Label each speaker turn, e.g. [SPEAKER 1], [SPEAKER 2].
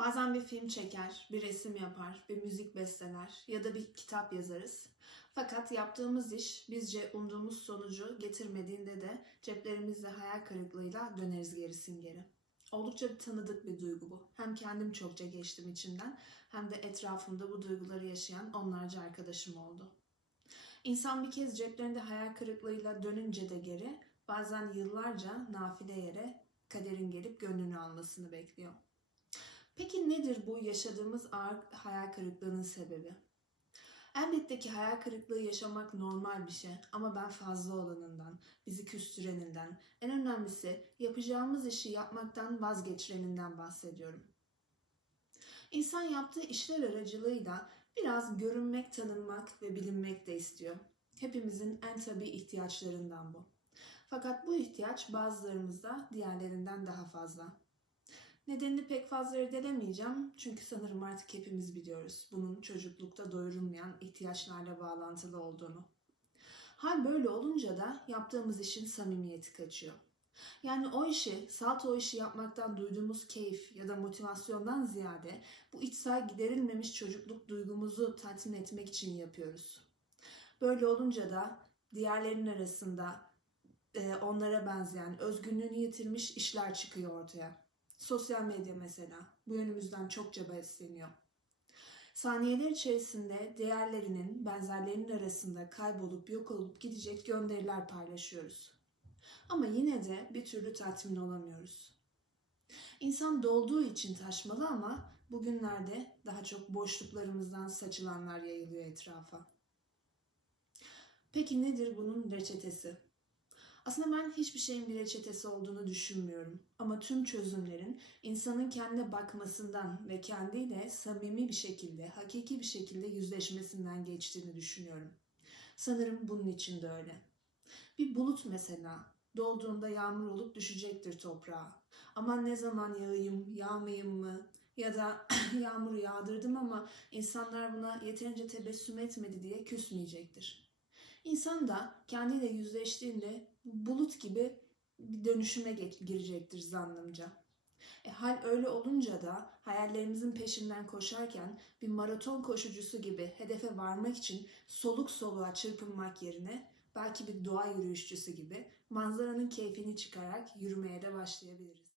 [SPEAKER 1] Bazen bir film çeker, bir resim yapar, bir müzik besteler ya da bir kitap yazarız. Fakat yaptığımız iş bizce umduğumuz sonucu getirmediğinde de ceplerimizde hayal kırıklığıyla döneriz gerisin geri. Oldukça tanıdık bir duygu bu. Hem kendim çokça geçtim içinden hem de etrafımda bu duyguları yaşayan onlarca arkadaşım oldu. İnsan bir kez ceplerinde hayal kırıklığıyla dönünce de geri bazen yıllarca nafile yere kaderin gelip gönlünü almasını bekliyor. Peki nedir bu yaşadığımız ağır hayal kırıklığının sebebi? Elbette ki hayal kırıklığı yaşamak normal bir şey ama ben fazla olanından, bizi küstüreninden, en önemlisi yapacağımız işi yapmaktan vazgeçireninden bahsediyorum. İnsan yaptığı işler aracılığıyla biraz görünmek, tanınmak ve bilinmek de istiyor. Hepimizin en tabii ihtiyaçlarından bu. Fakat bu ihtiyaç bazılarımızda diğerlerinden daha fazla. Nedenini pek fazla irdelemeyeceğim çünkü sanırım artık hepimiz biliyoruz bunun çocuklukta doyurulmayan ihtiyaçlarla bağlantılı olduğunu. Hal böyle olunca da yaptığımız işin samimiyeti kaçıyor. Yani o işi, salt o işi yapmaktan duyduğumuz keyif ya da motivasyondan ziyade bu içsel giderilmemiş çocukluk duygumuzu tatmin etmek için yapıyoruz. Böyle olunca da diğerlerinin arasında e, onlara benzeyen, özgünlüğünü yitirmiş işler çıkıyor ortaya. Sosyal medya mesela bu yönümüzden çokça besleniyor. Saniyeler içerisinde değerlerinin, benzerlerinin arasında kaybolup yok olup gidecek gönderiler paylaşıyoruz. Ama yine de bir türlü tatmin olamıyoruz. İnsan dolduğu için taşmalı ama bugünlerde daha çok boşluklarımızdan saçılanlar yayılıyor etrafa. Peki nedir bunun reçetesi? Aslında ben hiçbir şeyin bir reçetesi olduğunu düşünmüyorum. Ama tüm çözümlerin insanın kendine bakmasından ve kendiyle samimi bir şekilde, hakiki bir şekilde yüzleşmesinden geçtiğini düşünüyorum. Sanırım bunun için de öyle. Bir bulut mesela dolduğunda yağmur olup düşecektir toprağa. Aman ne zaman yağayım, yağmayayım mı? Ya da yağmuru yağdırdım ama insanlar buna yeterince tebessüm etmedi diye küsmeyecektir. İnsan da kendiyle yüzleştiğinde bulut gibi bir dönüşüme girecektir zannımca. E, hal öyle olunca da hayallerimizin peşinden koşarken bir maraton koşucusu gibi hedefe varmak için soluk soluğa çırpınmak yerine belki bir doğa yürüyüşçüsü gibi manzaranın keyfini çıkarak yürümeye de başlayabiliriz.